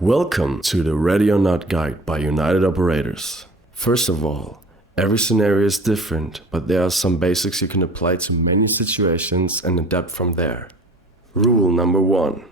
Welcome to the Ready or Not guide by United Operators. First of all, every scenario is different, but there are some basics you can apply to many situations and adapt from there. Rule number 1.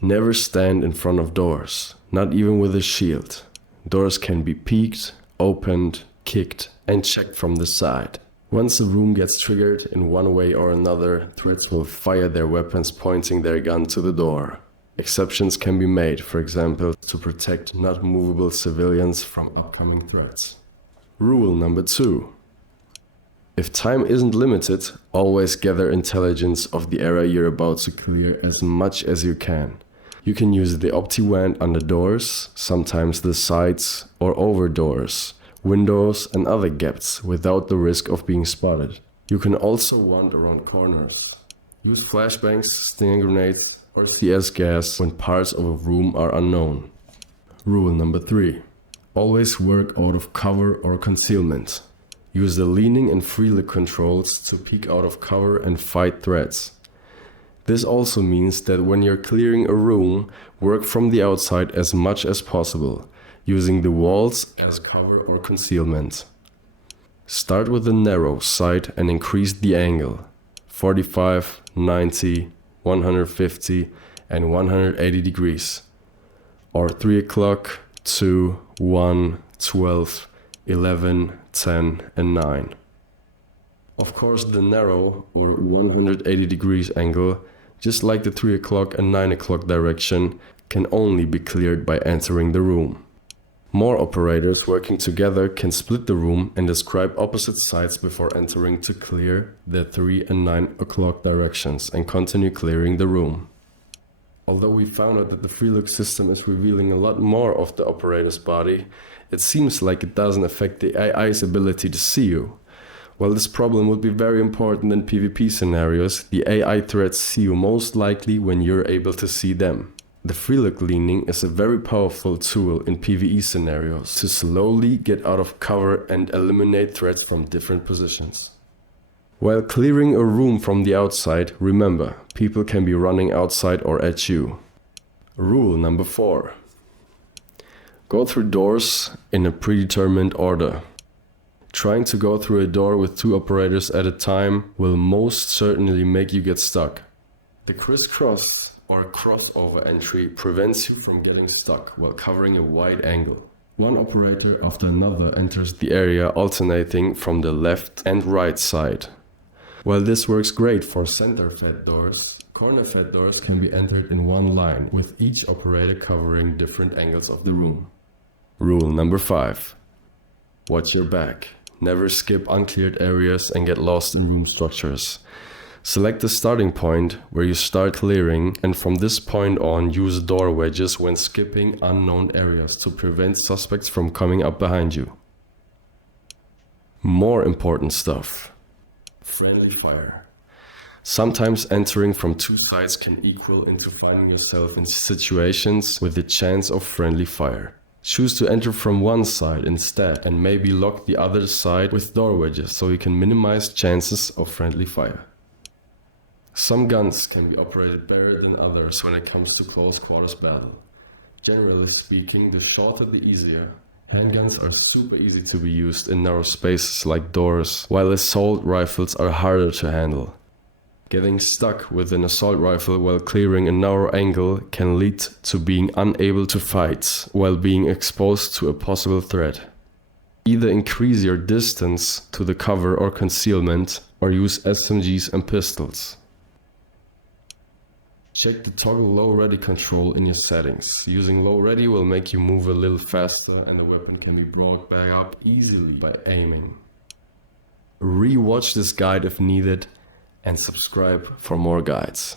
Never stand in front of doors, not even with a shield. Doors can be peeked, opened, kicked, and checked from the side. Once the room gets triggered in one way or another, threats will fire their weapons pointing their gun to the door. Exceptions can be made, for example, to protect not movable civilians from upcoming threats. Rule number 2. If time isn't limited, always gather intelligence of the area you're about to clear as much as you can. You can use the OptiWand on the doors, sometimes the sides or over doors, windows and other gaps without the risk of being spotted. You can also wander around corners. Use flashbangs, stinger grenades, or CS gas when parts of a room are unknown. Rule number 3. Always work out of cover or concealment. Use the leaning and free look controls to peek out of cover and fight threats. This also means that when you're clearing a room, work from the outside as much as possible, using the walls as cover or concealment. Start with the narrow side and increase the angle. 45, 90, 150 and 180 degrees, or 3 o'clock, 2, 1, 12, 11, 10 and 9. Of course, the narrow or 180 degrees angle, just like the 3 o'clock and 9 o'clock direction, can only be cleared by entering the room. More operators working together can split the room and describe opposite sides before entering to clear the 3 and 9 o'clock directions and continue clearing the room. Although we found out that the free look system is revealing a lot more of the operator's body, it seems like it doesn't affect the AI's ability to see you. While this problem would be very important in PvP scenarios, the AI threats see you most likely when you're able to see them. The free look leaning is a very powerful tool in PvE scenarios to slowly get out of cover and eliminate threats from different positions. While clearing a room from the outside, remember, people can be running outside or at you. Rule number 4. Go through doors in a predetermined order. Trying to go through a door with 2 operators at a time will most certainly make you get stuck. The crisscross or crossover entry prevents you from getting stuck while covering a wide angle. One operator after another enters the area alternating from the left and right side. While this works great for center-fed doors, corner-fed doors can be entered in one line, with each operator covering different angles of the room. Rule number 5. Watch your back. Never skip uncleared areas and get lost in room structures. Select the starting point where you start clearing, and from this point on use door wedges when skipping unknown areas to prevent suspects from coming up behind you. More important stuff. Friendly fire. Sometimes entering from 2 sides can equal into finding yourself in situations with the chance of friendly fire. Choose to enter from one side instead and maybe lock the other side with door wedges so you can minimize chances of friendly fire. Some guns can be operated better than others when it comes to close quarters battle. Generally speaking, the shorter the easier. Handguns are super easy to be used in narrow spaces like doors, while assault rifles are harder to handle. Getting stuck with an assault rifle while clearing a narrow angle can lead to being unable to fight while being exposed to a possible threat. Either increase your distance to the cover or concealment, or use SMGs and pistols. Check the toggle low ready control in your settings. Using low ready will make you move a little faster and the weapon can be brought back up easily by aiming. Re-watch this guide if needed and subscribe for more guides.